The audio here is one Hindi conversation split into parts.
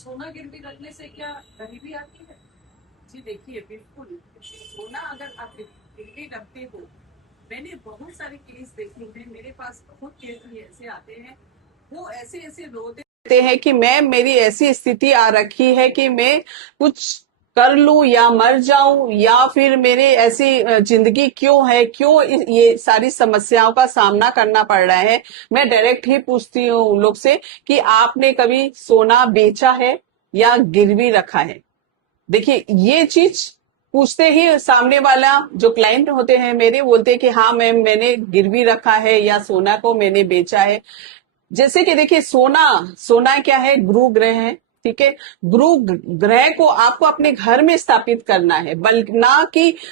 सोना गिरवी रखने से क्या गरीबी आती है? जी देखिए, बिल्कुल। सोना अगर आप गिरवी रखते हो, मैंने बहुत सारे केस देखे हैं, मेरे पास बहुत केस भी ऐसे आते हैं, वो ऐसे ऐसे रोते हैं कि मैं, मेरी ऐसी स्थिति आ रखी है कि मैं कुछ कर लूं या मर जाऊं, या फिर मेरे ऐसी जिंदगी क्यों है, क्यों ये सारी समस्याओं का सामना करना पड़ रहा है। मैं डायरेक्ट ही पूछती हूँ उन लोग से कि आपने कभी सोना बेचा है या गिरवी रखा है। देखिए, ये चीज पूछते ही सामने वाला जो क्लाइंट होते हैं मेरे, बोलते हैं कि हाँ मैम, मैंने गिरवी रखा है या सोना को मैंने बेचा है। जैसे कि देखिए, सोना सोना क्या है, गुरु ग्रह है। ठीक है। गुरु ग्रह को आपको अपने घर में स्थापित करना है,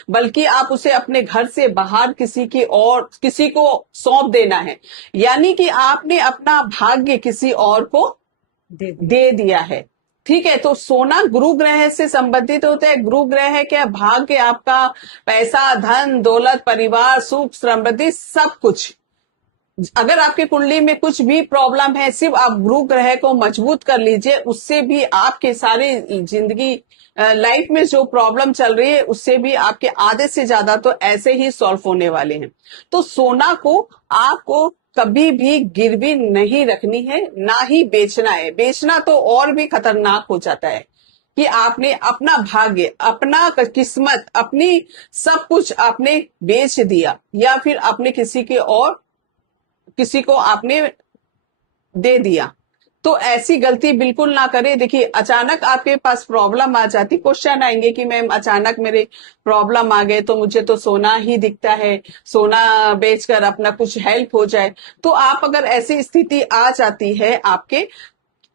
बल्कि आप उसे अपने घर से बाहर किसी को सौंप देना है। यानी कि आपने अपना भाग्य किसी और को दे दिया है। ठीक है। तो सोना गुरु ग्रह से संबंधित होता है। गुरु ग्रह है क्या, भाग्य आपका, पैसा, धन दौलत, परिवार, सुख समृद्धि, सब कुछ। अगर आपकी कुंडली में कुछ भी प्रॉब्लम है, सिर्फ आप गुरु ग्रह को मजबूत कर लीजिए, उससे भी आपके सारी जिंदगी, लाइफ में जो प्रॉब्लम चल रही है, उससे भी आपके आधे से ज्यादा तो ऐसे ही सॉल्व होने वाले हैं। तो सोना को आपको कभी भी गिरवी नहीं रखनी है, ना ही बेचना है। बेचना तो और भी खतरनाक हो जाता है कि आपने अपना भाग्य, अपना किस्मत, अपनी सब कुछ आपने बेच दिया, या फिर आपने किसी को आपने दे दिया। तो ऐसी गलती बिल्कुल ना करें। देखिए, अचानक आपके पास प्रॉब्लम आ जाती, क्वेश्चन आएंगे कि मैम अचानक मेरे प्रॉब्लम आ गए, तो मुझे तो सोना ही दिखता है, सोना बेचकर अपना कुछ हेल्प हो जाए। तो आप अगर ऐसी स्थिति आ जाती है आपके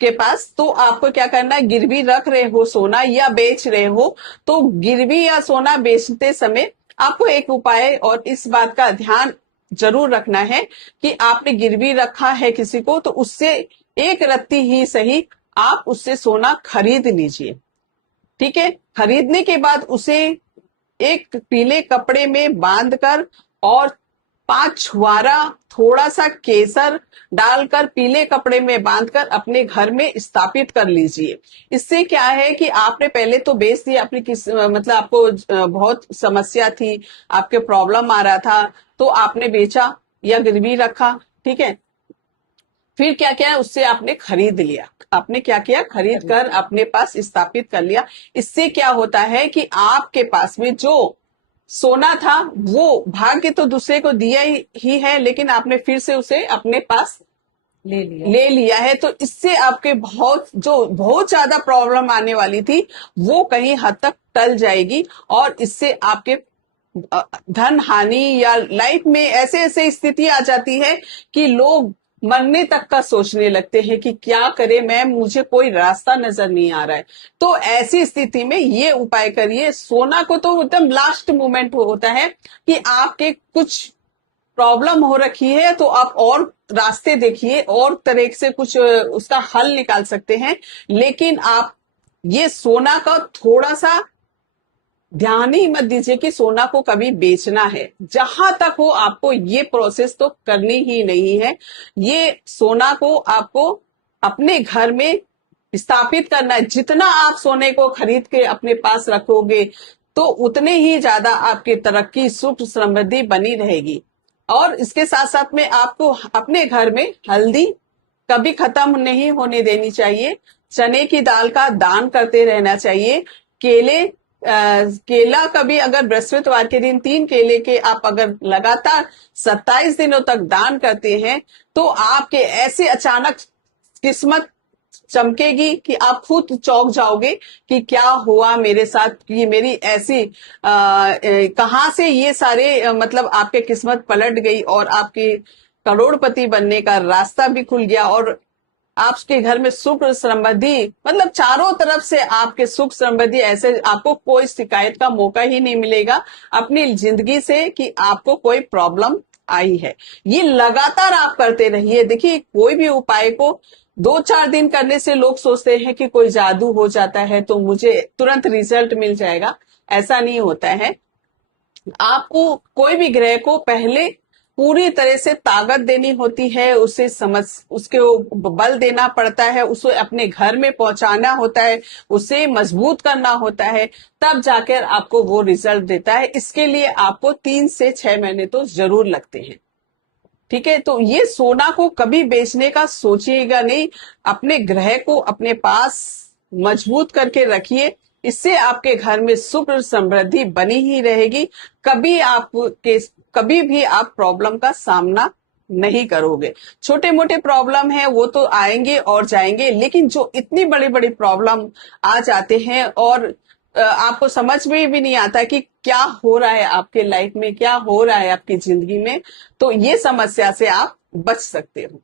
के पास, तो आपको क्या करना है, गिरवी रख रहे हो सोना या बेच रहे हो, तो गिरवी या सोना बेचते समय आपको एक उपाय और इस बात का ध्यान जरूर रखना है कि आपने गिरवी रखा है किसी को, तो उससे एक रत्ती ही सही आप उससे सोना खरीद लीजिए। ठीक है। खरीदने के बाद उसे एक पीले कपड़े में बांधकर और 5 छुआरा थोड़ा सा केसर डालकर पीले कपड़े में बांधकर अपने घर में स्थापित कर लीजिए। इससे क्या है कि आपने पहले तो बेच दिया, अपनी मतलब आपको बहुत समस्या थी, आपके प्रॉब्लम आ रहा था, तो आपने बेचा या गिरवी रखा। ठीक है। फिर क्या किया, उससे आपने खरीद लिया, आपने क्या किया, खरीद कर अपने पास स्थापित कर लिया। इससे क्या होता है कि आपके पास में जो सोना था, वो भाग्य तो दूसरे को दिया ही है, लेकिन आपने फिर से उसे अपने पास ले लिया है। तो इससे आपके बहुत ज्यादा प्रॉब्लम आने वाली थी, वो कहीं हद तक टल जाएगी। और इससे आपके धन हानि या लाइफ में ऐसे ऐसे स्थिति आ जाती है कि लोग मरने तक का सोचने लगते हैं कि क्या करे मैं, मुझे कोई रास्ता नजर नहीं आ रहा है। तो ऐसी स्थिति में ये उपाय करिए। सोना को तो एकदम लास्ट मोमेंट होता है कि आपके कुछ प्रॉब्लम हो रखी है, तो आप और रास्ते देखिए, और तरह से कुछ उसका हल निकाल सकते हैं। लेकिन आप ये सोना का थोड़ा सा ध्यान ही मत दीजिए कि सोना को कभी बेचना है। जहां तक हो आपको ये प्रोसेस तो करनी ही नहीं है। ये सोना को आपको अपने घर में स्थापित करना है। जितना आप सोने को खरीद के अपने पास रखोगे, तो उतने ही ज्यादा आपकी तरक्की, सुख समृद्धि बनी रहेगी। और इसके साथ साथ में आपको अपने घर में हल्दी कभी खत्म नहीं होने देनी चाहिए। चने की दाल का दान करते रहना चाहिए। केला कभी, अगर बृहस्पतिवार के दिन 3 केले के आप अगर लगातार 27 दिनों तक दान करते हैं, तो आपके ऐसे अचानक किस्मत चमकेगी कि आप खुद चौंक जाओगे कि क्या हुआ मेरे साथ, कि मेरी ऐसी कहां से ये सारे मतलब आपके किस्मत पलट गई और आपकी करोड़पति बनने का रास्ता भी खुल गया। और आपके घर में सुख समृद्धि, मतलब चारों तरफ से आपके सुख समृद्धि, ऐसे आपको कोई शिकायत का मौका ही नहीं मिलेगा अपनी जिंदगी से कि आपको कोई प्रॉब्लम आई है। ये लगातार आप करते रहिए। देखिए, कोई भी उपाय को 2-4 दिन करने से लोग सोचते हैं कि कोई जादू हो जाता है तो मुझे तुरंत रिजल्ट मिल जाएगा। ऐसा नहीं होता है। आपको कोई भी ग्रह को पहले पूरी तरह से ताकत देनी होती है, उसे समझ उसके बल देना पड़ता है, उसे अपने घर में पहुंचाना होता है, उसे मजबूत करना होता है, तब जाकर आपको वो रिजल्ट देता है। इसके लिए आपको 3 से 6 महीने तो जरूर लगते हैं। ठीक है, तो ये सोना को कभी बेचने का सोचिएगा नहीं। अपने ग्रह को अपने पास मजबूत करके रखिए। इससे आपके घर में सुख और समृद्धि बनी ही रहेगी। कभी आपके कभी भी आप प्रॉब्लम का सामना नहीं करोगे। छोटे मोटे प्रॉब्लम है वो तो आएंगे और जाएंगे, लेकिन जो इतनी बड़ी बड़ी प्रॉब्लम आ जाते हैं और आपको समझ में भी नहीं आता कि क्या हो रहा है आपके लाइफ में, क्या हो रहा है आपकी जिंदगी में, तो ये समस्या से आप बच सकते हो।